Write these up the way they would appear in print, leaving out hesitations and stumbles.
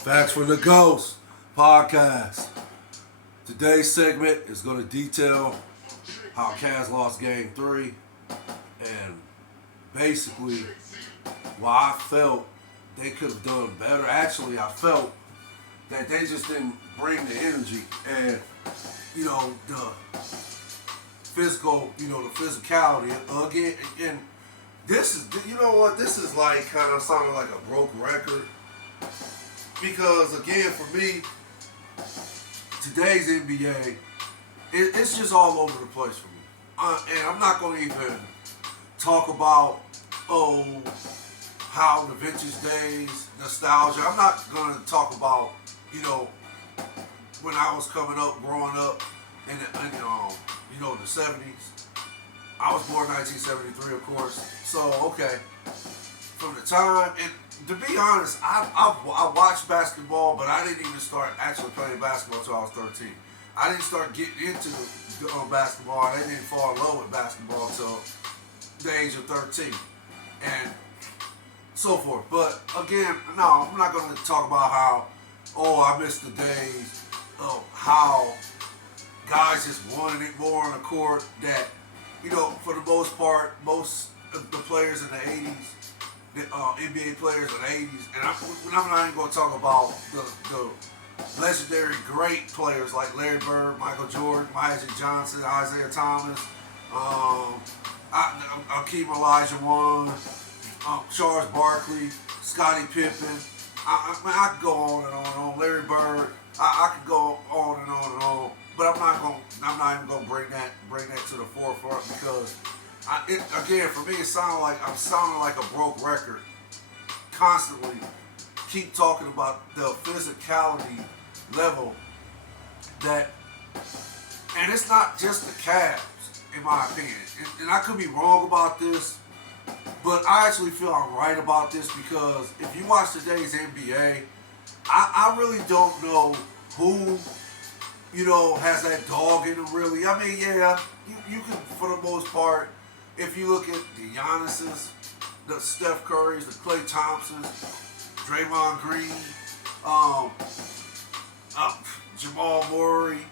Facts from the Ghost podcast. Today's segment is going to detail how Cavs lost Game 3 and basically why I felt they could have done better. Actually, I felt that they just didn't bring the energy and, the physical, the physicality again. And this is, this is like kind of sounding like a broke record. Because again, for me, today's NBA, it's just all over the place for me. And I'm not going to even talk about, how the vintage days, nostalgia. I'm not going to talk about, when I was coming up, growing up in the 70s. I was born 1973, of course. So, okay. From the time, and to be honest, I watched basketball, but I didn't even start actually playing basketball until I was 13. I didn't start getting into basketball, and I didn't fall in love with basketball until the age of 13. And so forth. But again, no, I'm not going to talk about how, I miss the days of how guys just wanted it more on the court that, for the most part, most of the players in the 80s, the NBA players in the 80s, and I'm not even going to talk about the legendary great players like Larry Bird, Michael Jordan, Magic Johnson, Isaiah Thomas, Akeem Olajuwon, Charles Barkley, Scottie Pippen. I could go on and on. Larry Bird. I could go on and on and on. But I'm not even gonna bring that to the forefront because again, for me, I'm sounding like a broke record. Constantly keep talking about the physicality level that, and it's not just the Cavs, in my opinion. And I could be wrong about this, but I actually feel I'm right about this because if you watch today's NBA, I really don't know who, has that dog in them really. I mean, yeah, you can, for the most part, if you look at the Giannis's, the Steph Curry's, the Klay Thompsons, Draymond Green, Jamal Murray,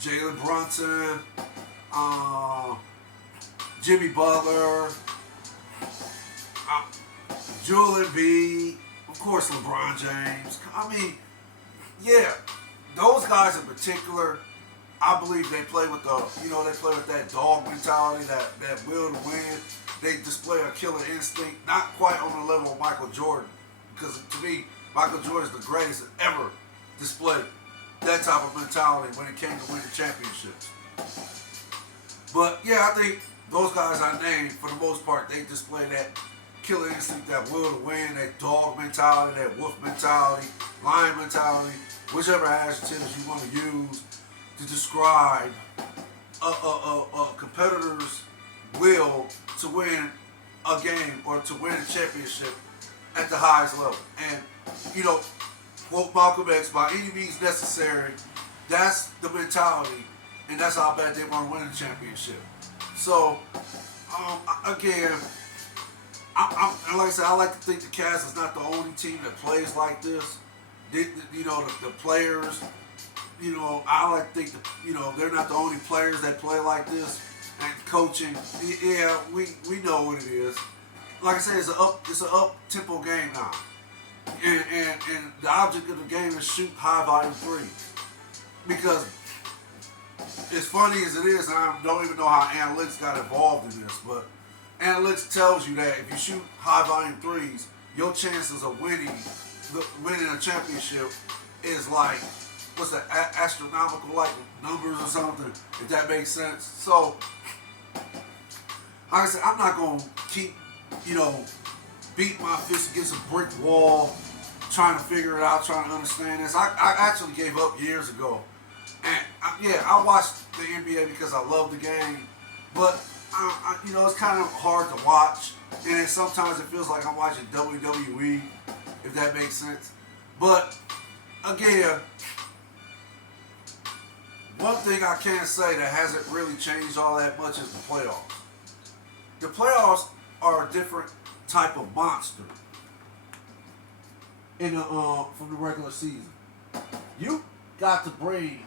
Jalen Brunson, Jimmy Butler, Joel Embiid, of course LeBron James. I mean, yeah, those guys in particular, I believe they play with that dog mentality, that will to win. They display a killer instinct, not quite on the level of Michael Jordan, because to me, Michael Jordan is the greatest that ever displayed that type of mentality when it came to winning championships. But yeah, I think those guys I named, for the most part, they display that killer instinct, that will to win, that dog mentality, that wolf mentality, lion mentality, whichever adjectives you want to use to describe a competitor's will to win a game or to win a championship at the highest level. And, quote Malcolm X, by any means necessary, that's the mentality, and that's how bad they want to win the championship. So, again, like I said, I like to think the Cavs is not the only team that plays like this. The players, I like to think that, they're not the only players that play like this. And coaching, yeah, we know what it is. Like I said, it's an up tempo game now. And the object of the game is shoot high volume threes. Because as funny as it is, and I don't even know how analytics got involved in this, but analytics tells you that if you shoot high volume threes, your chances of winning a championship is like, what's that, astronomical like numbers or something, if that makes sense. So, like I said, I'm not going to keep, beat my fist against a brick wall, trying to figure it out, trying to understand this. I actually gave up years ago. And, I watched the NBA because I love the game, but, it's kind of hard to watch, and then sometimes it feels like I'm watching WWE, if that makes sense. But, again, one thing I can say that hasn't really changed all that much is the playoffs. The playoffs are a different type of monster. in the from the regular season. You got to bring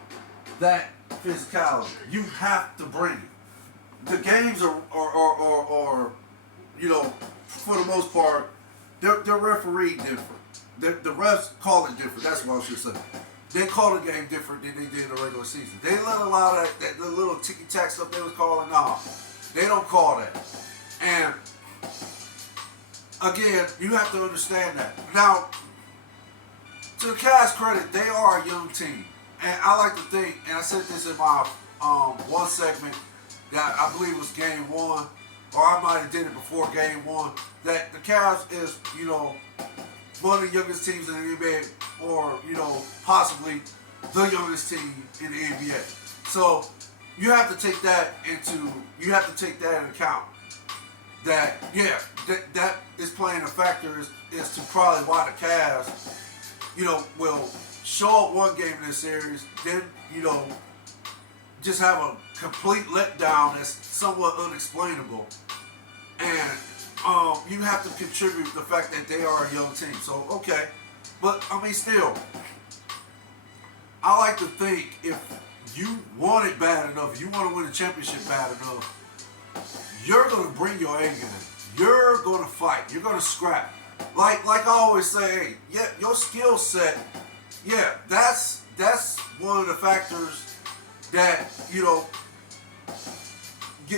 that physicality. You have to bring it. The games are you know, for the most part, they're refereed different. The refs call it different. That's what I should say. They call the game different than they did in the regular season. They let a lot of that little ticky-tack stuff they was calling. No, they don't call that. And again, you have to understand that. Now, to the Cavs' credit, they are a young team. And I like to think, and I said this in my one segment that I believe was game one, or I might have did it before game one, that the Cavs is, you know, one of the youngest teams in the NBA, or, you know, possibly the youngest team in the NBA. So you have to take that into account. That, yeah, that is playing a factor is to probably why the Cavs, you know, will show up one game in this series, then, you know, just have a complete letdown that's somewhat unexplainable. And you have to contribute the fact that they are a young team. So, okay. But, I mean, still, I like to think if you want it bad enough, you want to win a championship bad enough, you're going to bring your A game. You're going to fight. You're going to scrap. Like I always say, hey, yeah, your skill set, yeah, that's one of the factors that, you know,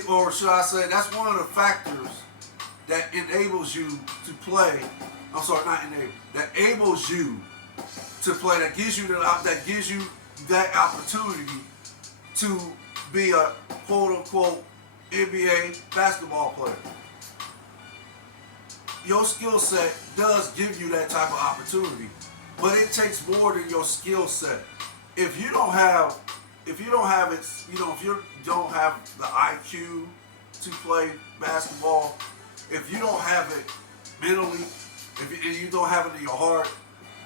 or should I say, that's one of the factors that enables you to play. I'm sorry, not enable. That enables you to play. That gives you that opportunity to be a quote unquote NBA basketball player. Your skill set does give you that type of opportunity, but it takes more than your skill set. If you don't have it, you know, if you don't have the IQ to play basketball, if you don't have it mentally, and you don't have it in your heart,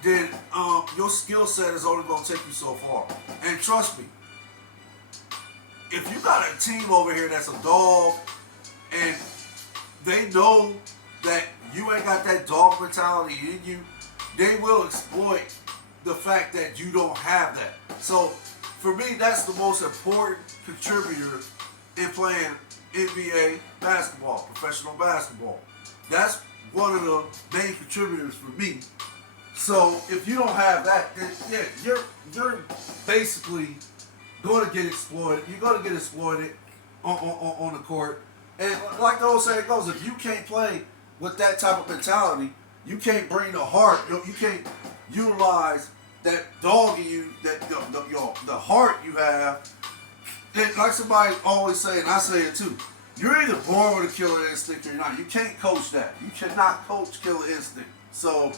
then your skill set is only going to take you so far. And trust me, if you got a team over here that's a dog, and they know that you ain't got that dog mentality in you, they will exploit the fact that you don't have that. So for me, that's the most important contributor in playing NBA basketball, professional basketball. That's one of the main contributors for me. So if you don't have that, then yeah, you're basically going to get exploited. You're going to get exploited on the court. And like the old saying goes, if you can't play with that type of mentality, you can't bring the heart. You can't utilize that dog in you, that the heart you have. And like somebody always say, and I say it too, you're either born with a killer instinct or you're not. You can't coach that. You cannot coach killer instinct. So,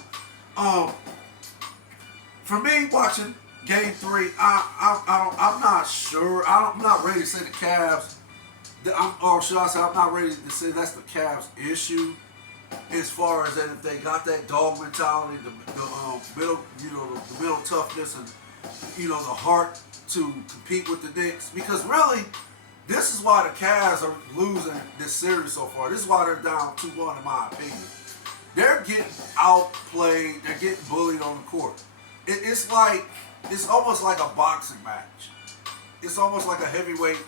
for me, watching Game 3, I'm not sure. I'm not ready to say the Cavs, or should I say, I'm not ready to say that's the Cavs' issue. As far as that, if they got that dog mentality, the mental toughness, and the heart to compete with the Knicks, because really, this is why the Cavs are losing this series so far. This is why they're down 2-1, in my opinion. They're getting outplayed. They're getting bullied on the court. It's almost like a boxing match. It's almost like a heavyweight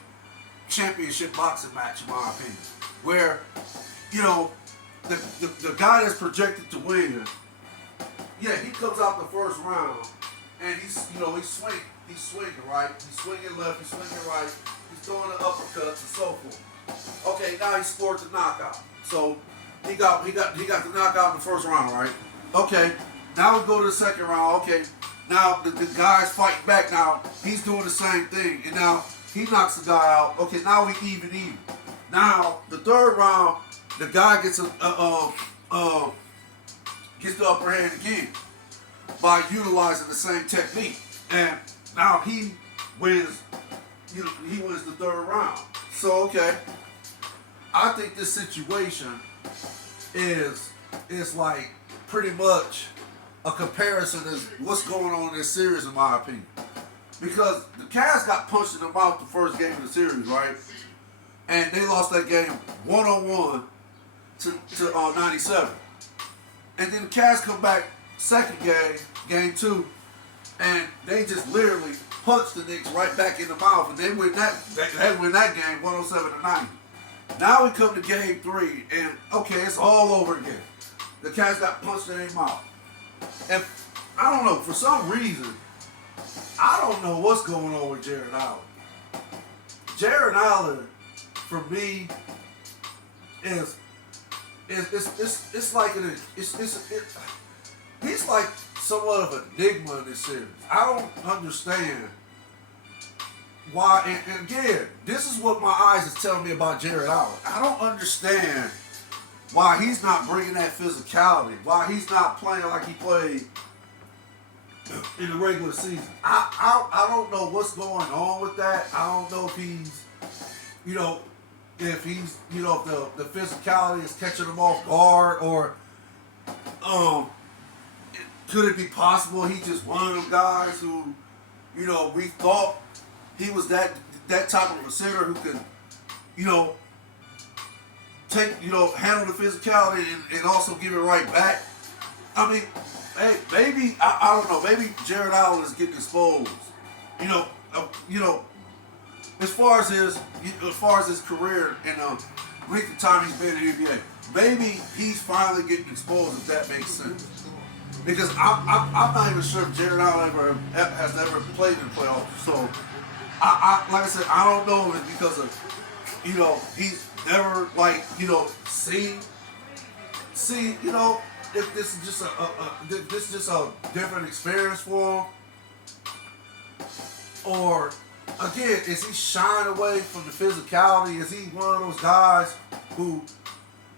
championship boxing match, in my opinion, where the guy that's projected to win, yeah, he comes out the first round and he's swinging right, he's swinging left, he's swinging right, he's throwing the uppercuts and so forth. Okay, now he scored the knockout. So he got the knockout in the first round, right? Okay, now we go to the second round. Okay, now the guy's fighting back. Now he's doing the same thing, and now he knocks the guy out. Okay, now we even. Now the third round, the guy gets gets the upper hand again by utilizing the same technique, and now he wins. He wins the third round. So okay, I think this situation is like pretty much a comparison of what's going on in this series, in my opinion. Because the Cavs got punched in the mouth the first game of the series, right? And they lost that game 1-1 to 97. And then the Cavs come back second game, game 2, and they just literally punched the Knicks right back in the mouth, and they win that game 107-90. Now we come to game 3, and okay, it's all over again. The Cats got punched in their mouth. And I don't know, for some reason, I don't know what's going on with Jarrett Allen. Jarrett Allen, for me, is it's like he's like somewhat of an enigma in this series. I don't understand why. And again, this is what my eyes is telling me about Jarrett Allen. I don't understand why he's not bringing that physicality. Why he's not playing like he played in the regular season. I don't know what's going on with that. I don't know if he's, if the physicality is catching him off guard, or could it be possible he's just one of them guys who, we thought he was that type of a center who could, handle the physicality and also give it right back. I mean, hey, maybe I don't know. Maybe Jarrett Allen is getting exposed. As far as his career and length of time he's been in the NBA, maybe he's finally getting exposed. If that makes sense, because I'm not even sure if Jarrett Allen has ever played in the playoffs. So like I said, I don't know if it's because of he's never see if this is just a different experience for him, or again, is he shying away from the physicality? Is he one of those guys who,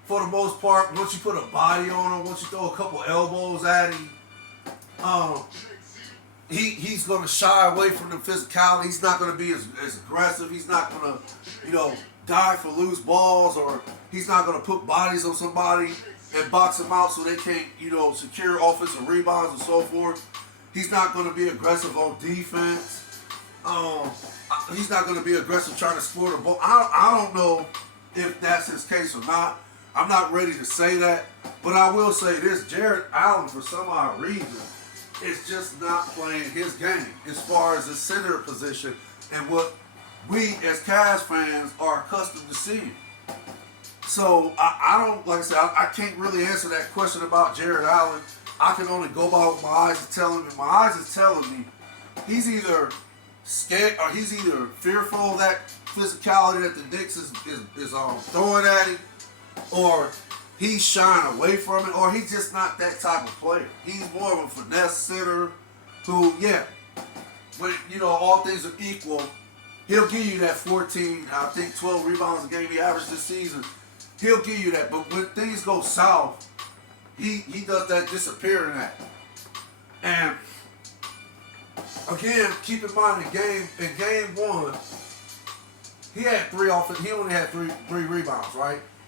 for the most part, once you put a body on him, once you throw a couple elbows at him, he's going to shy away from the physicality. He's not going to be as aggressive. He's not going to, dive for loose balls, or he's not going to put bodies on somebody and box them out so they can't, secure offensive rebounds and so forth. He's not going to be aggressive on defense. He's not going to be aggressive trying to score the ball. I don't know if that's his case or not. I'm not ready to say that, but I will say this: Jarrett Allen, for some odd reason, is just not playing his game as far as the center position and what we as Cavs fans are accustomed to seeing. So I don't, like I said, I can't really answer that question about Jarrett Allen. I can only go by what my eyes are telling me. My eyes is telling me he's either scared or he's either fearful of that physicality that the Knicks is throwing at him, or he's shying away from it, or he's just not that type of player. He's more of a finesse center who, when all things are equal, he'll give you that 14, I think 12 rebounds a game he averaged this season. He'll give you that, but when things go south, he does that disappearing act. And again, keep in mind in game 1, he only had three rebounds, right?